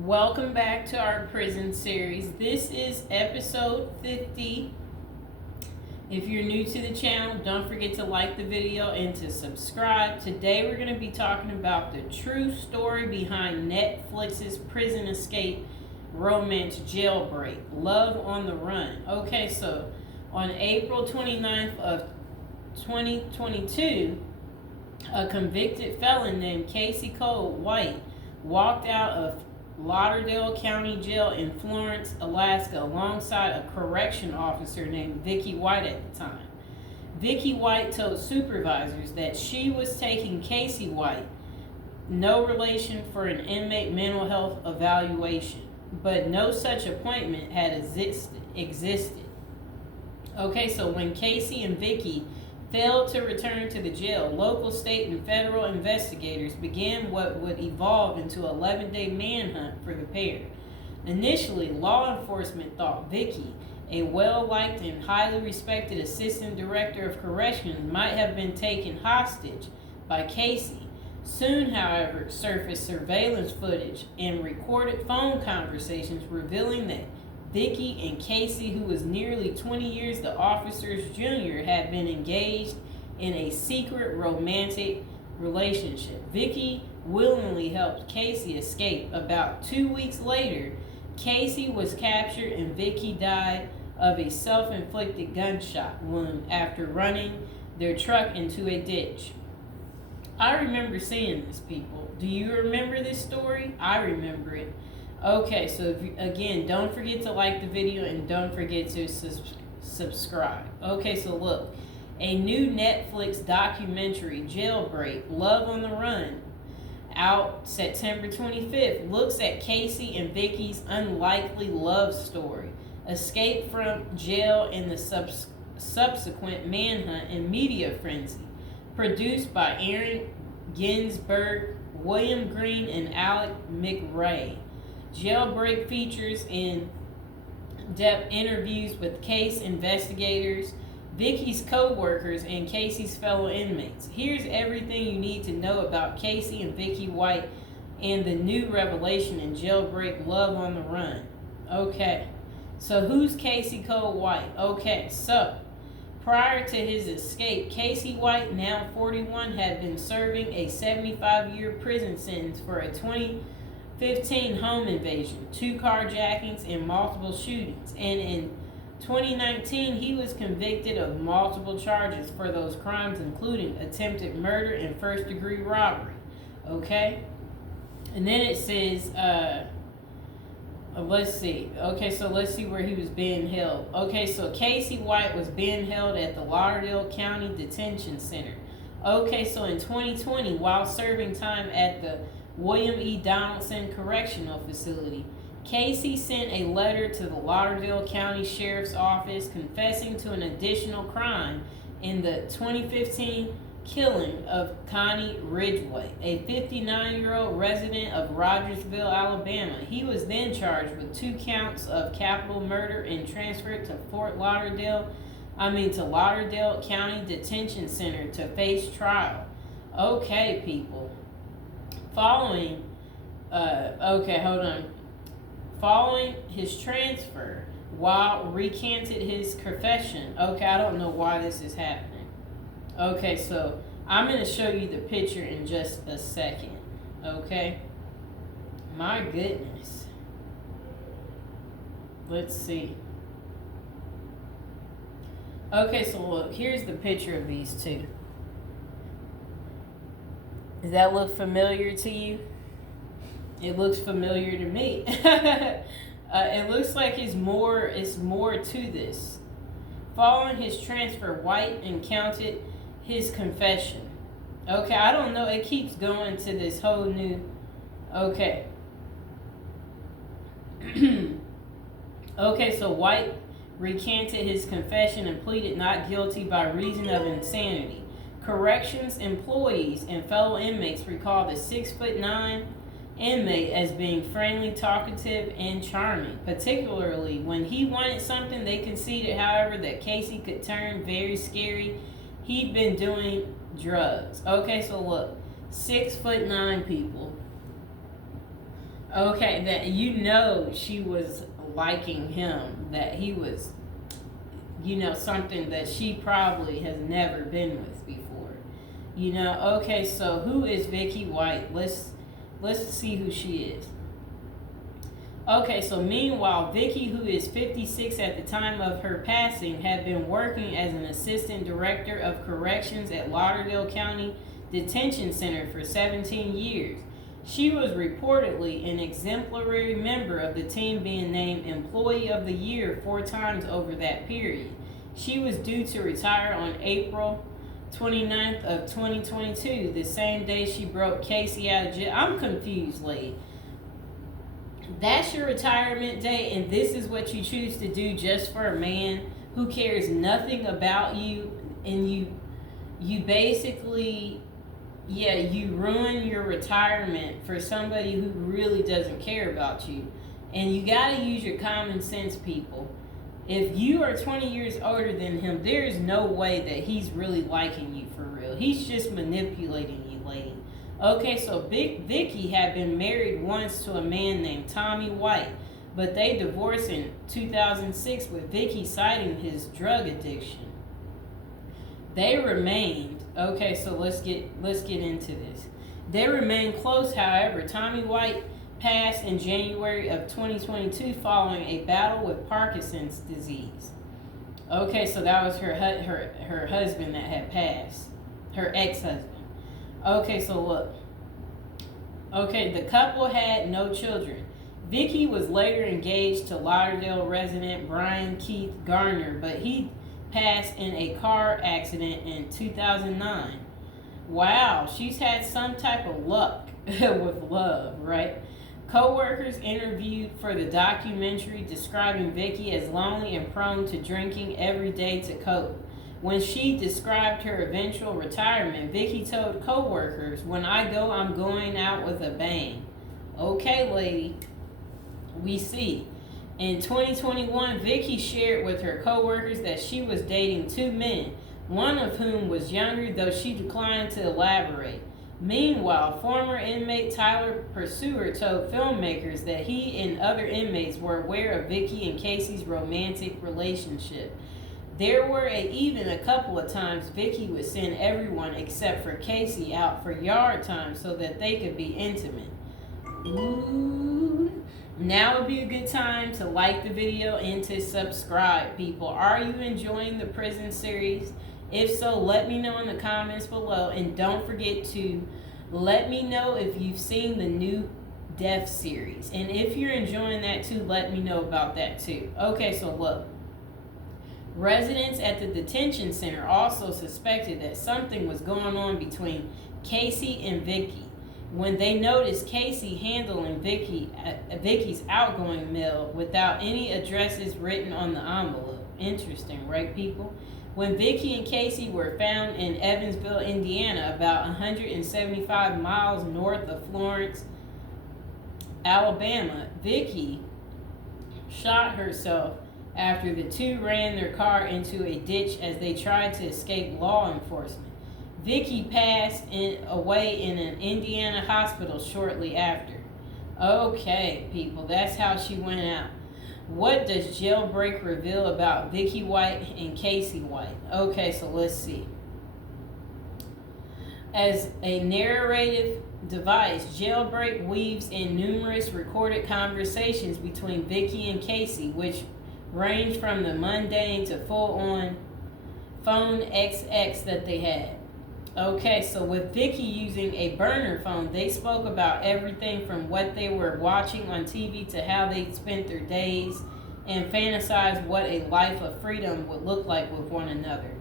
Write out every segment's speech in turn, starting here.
Welcome back to our prison series. This is episode 50. If you're new to the channel, don't forget to like the video and to subscribe. Today we're going to be talking about the true story behind Netflix's prison escape romance Jailbreak, Love on the Run. Okay, so on April 29th of 2022, a convicted felon named Casey Cole White walked out of Lauderdale County Jail in Florence, Alaska, alongside a correction officer named Vicky White at the time. Vicky White told supervisors that she was taking Casey White, no relation, for an inmate mental health evaluation, but no such appointment had existed. Okay, so when Casey and Vicky failed to return to the jail, local, state, and federal investigators began what would evolve into an 11-day manhunt for the pair. Initially, law enforcement thought Vicky, a well-liked and highly respected assistant director of corrections, might have been taken hostage by Casey. Soon, however, surfaced surveillance footage and recorded phone conversations revealing that Vicky and Casey, who was nearly 20 years the officer's junior, had been engaged in a secret romantic relationship. Vicky willingly helped Casey escape. About 2 weeks later, Casey was captured and Vicky died of a self-inflicted gunshot wound after running their truck into a ditch. I remember seeing this, people. Do you remember this story? I remember it. Okay, so again, don't forget to like the video and don't forget to subscribe. Okay, so look, a new Netflix documentary, Jailbreak, Love on the Run, out September 25th, looks at Casey and Vicky's unlikely love story, escape from jail, and the subsequent manhunt and media frenzy. Produced by Aaron Ginsberg, William Green, and Alec McRae. Jailbreak features in-depth interviews with case investigators, Vicky's co-workers, and Casey's fellow inmates. Here's everything you need to know about Casey and Vicky White and the new revelation in Jailbreak, Love on the Run. Okay, so who's Casey Cole White? Okay, so prior to his escape, Casey White, now 41, had been serving a 75-year prison sentence for a 2015 home invasion, 2 carjackings, and multiple shootings. And in 2019, he was convicted of multiple charges for those crimes, including attempted murder and first-degree robbery. Okay? And then it says, let's see. Okay, so let's see where he was being held. Okay, so Casey White was being held at the Lauderdale County Detention Center. Okay, so in 2020, while serving time at the William E. Donaldson Correctional Facility, Casey sent a letter to the Lauderdale County Sheriff's Office confessing to an additional crime in the 2015 killing of Connie Ridgway, a 59-year-old resident of Rogersville, Alabama. He was then charged with 2 counts of capital murder and transferred to Lauderdale County Detention Center to face trial. Okay, people. Following his transfer, while recanted his confession. Okay, I don't know why this is happening. Okay, so I'm going to show you the picture in just a second. Okay? My goodness. Let's see. Okay, so look, here's the picture of these two. Does that look familiar to you? It looks familiar to me. It looks like it's more to this. Following his transfer, White recounted his confession. Okay, I don't know. It keeps going to this whole new. Okay. Okay, so White recanted his confession and pleaded not guilty by reason of insanity. Corrections employees and fellow inmates recall the 6'9" inmate as being friendly, talkative, and charming. Particularly when he wanted something, they conceded, however, that Casey could turn very scary. He'd been doing drugs. Okay, so look, 6'9" people. Okay, that she was liking him, that he was, something that she probably has never been with before. Okay, so who is Vicky White? Let's see who she is. Okay, so meanwhile, Vicky, who is 56 at the time of her passing, had been working as an assistant director of corrections at Lauderdale County Detention Center for 17 years. She was reportedly an exemplary member of the team, being named Employee of the Year 4 times over that period. She was due to retire on April 29th of 2022, the same day she broke Casey out of jail. I'm confused, lady. That's your retirement day, and this is what you choose to do just for a man who cares nothing about you, and you basically, you ruin your retirement for somebody who really doesn't care about you. And you got to use your common sense, people. If you are 20 years older than him, there is no way that he's really liking you for real. He's just manipulating you, lady. Okay, so Vicky had been married once to a man named Tommy White, but they divorced in 2006, with Vicky citing his drug addiction. They remained, okay, so let's get into this. They remained close, however. Tommy White passed in January of 2022 following a battle with Parkinson's disease. Okay, so that was her husband that had passed, her ex-husband. Okay, so look. Okay, the couple had no children. Vicky was later engaged to Lauderdale resident Brian Keith Garner, but he passed in a car accident in 2009. Wow, she's had some type of luck with love, right? Co-workers interviewed for the documentary describing Vicky as lonely and prone to drinking every day to cope. When she described her eventual retirement, Vicky told co-workers, "When I go, I'm going out with a bang." Okay, lady, we see. In 2021, Vicky shared with her co-workers that she was dating 2 men, one of whom was younger, though she declined to elaborate. Meanwhile, former inmate Tyler Pursuer told filmmakers that he and other inmates were aware of Vicky and Casey's romantic relationship. There were even a couple of times Vicky would send everyone except for Casey out for yard time so that they could be intimate. Ooh. Now would be a good time to like the video and to subscribe, people. Are you enjoying the prison series? If so, let me know in the comments below, and don't forget to let me know if you've seen the new Death series. And if you're enjoying that too, let me know about that too. Okay, so look. Residents at the detention center also suspected that something was going on between Casey and Vicky when they noticed Casey handling Vicky's outgoing mail without any addresses written on the envelope. Interesting, right, people? When Vicky and Casey were found in Evansville, Indiana, about 175 miles north of Florence, Alabama, Vicky shot herself after the two ran their car into a ditch as they tried to escape law enforcement. Vicky passed away in an Indiana hospital shortly after. Okay, people, that's how she went out. What does Jailbreak reveal about Vicky White and Casey White? Okay, so let's see. As a narrative device, Jailbreak weaves in numerous recorded conversations between Vicky and Casey, which range from the mundane to full-on phone XX that they had. Okay, so with Vicky using a burner phone, they spoke about everything from what they were watching on TV to how they spent their days and fantasized what a life of freedom would look like with one another.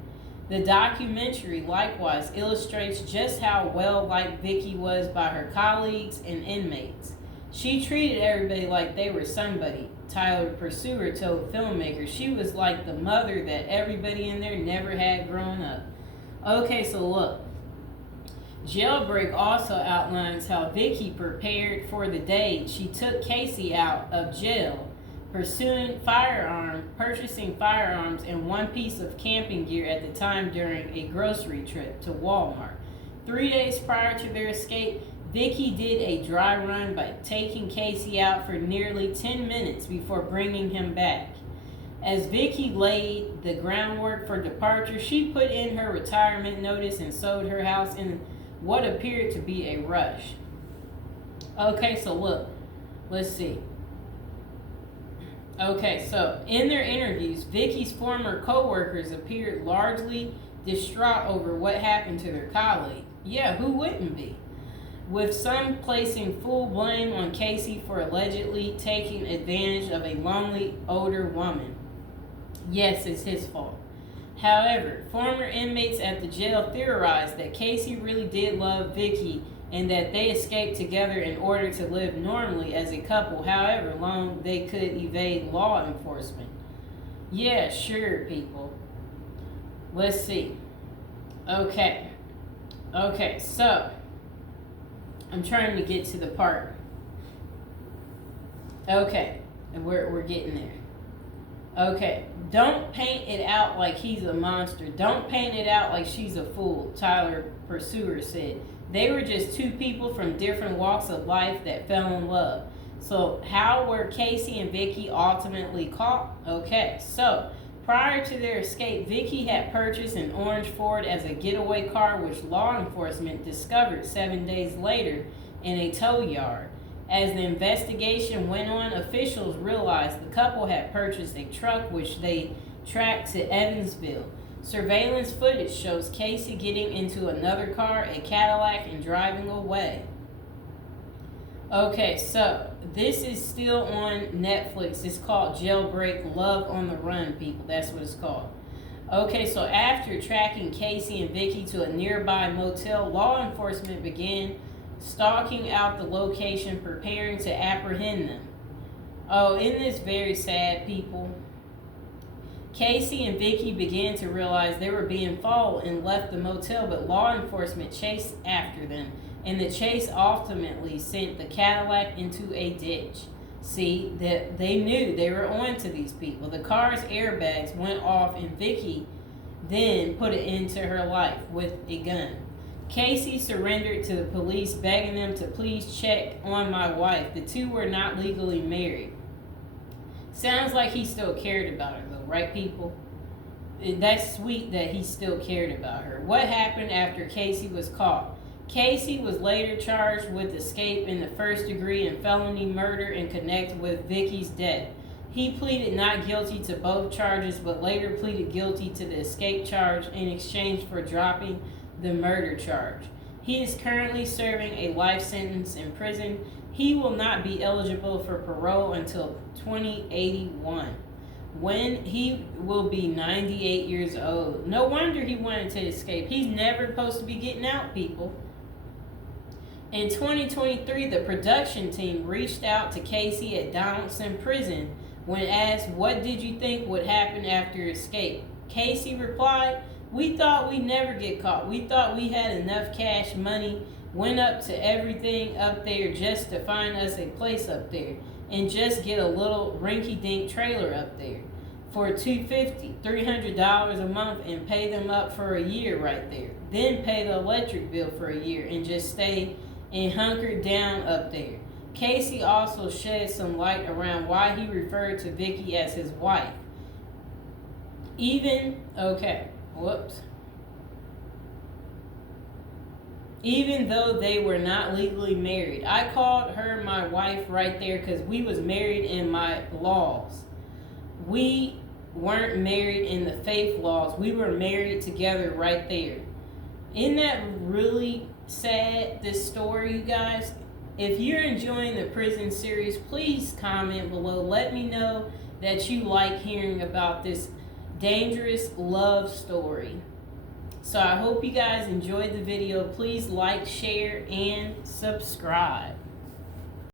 The documentary likewise illustrates just how well liked Vicky was by her colleagues and inmates. She treated everybody like they were somebody. Tyler Pursuer told filmmakers she was like the mother that everybody in there never had grown up. Okay, so look. Jailbreak also outlines how Vicky prepared for the day she took Casey out of jail, purchasing firearms and one piece of camping gear at the time during a grocery trip to Walmart. 3 days prior to their escape, Vicky did a dry run by taking Casey out for nearly 10 minutes before bringing him back. As Vicky laid the groundwork for departure, she put in her retirement notice and sold her house in what appeared to be a rush. Okay, so look, let's see. Okay, so in their interviews, Vicky's former co-workers appeared largely distraught over what happened to their colleague. Yeah, who wouldn't be? With some placing full blame on Casey for allegedly taking advantage of a lonely older woman. Yes, it's his fault. However, former inmates at the jail theorized that Casey really did love Vicky and that they escaped together in order to live normally as a couple, however long they could evade law enforcement. Yeah, sure, people. Let's see. Okay, so I'm trying to get to the part. Okay, and we're getting there. Okay, don't paint it out like he's a monster. Don't paint it out like she's a fool, Tyler Pursuer said. They were just two people from different walks of life that fell in love. So how were Casey and Vicky ultimately caught? Okay, so prior to their escape, Vicky had purchased an orange Ford as a getaway car, which law enforcement discovered 7 days later in a tow yard. As the investigation went on, officials realized the couple had purchased a truck which they tracked to Evansville. Surveillance footage shows Casey getting into another car, a Cadillac, and driving away. Okay, so this is still on Netflix. It's called Jailbreak, Love on the Run, people. That's what it's called. Okay, so after tracking Casey and Vicky to a nearby motel, law enforcement began stalking out the location, preparing to apprehend them. Oh, isn't this very sad, people? Casey and Vicky began to realize they were being followed and left the motel, but law enforcement chased after them, and the chase ultimately sent the Cadillac into a ditch. See, that they knew they were on to these people. The car's airbags went off, and Vicky then put it into her life with a gun. Casey surrendered to the police, begging them to please check on my wife. The two were not legally married. Sounds like he still cared about her, though, right, people? That's sweet that he still cared about her. What happened after Casey was caught? Casey was later charged with escape in the first degree and felony murder and connected with Vicky's death. He pleaded not guilty to both charges, but later pleaded guilty to the escape charge in exchange for dropping the murder charge. He is currently serving a life sentence in prison. He will not be eligible for parole until 2081, when he will be 98 years old. No wonder he wanted to escape. He's never supposed to be getting out, people. In 2023, the production team reached out to Casey at Donaldson Prison when asked, "What did you think would happen after escape?" Casey replied, "We thought we'd never get caught. We thought we had enough cash money, went up to everything up there just to find us a place up there and just get a little rinky-dink trailer up there for $250, $300 a month and pay them up for a year right there. Then pay the electric bill for a year and just stay and hunker down up there." Casey also shed some light around why he referred to Vicky as his wife. Even though they were not legally married. I called her my wife right there because we was married in my laws. We weren't married in the faith laws. We were married together right there. Isn't that really sad, this story, you guys? If you're enjoying the prison series, please comment below. Let me know that you like hearing about this dangerous love story. So I hope you guys enjoyed the video. Please like, share, and subscribe.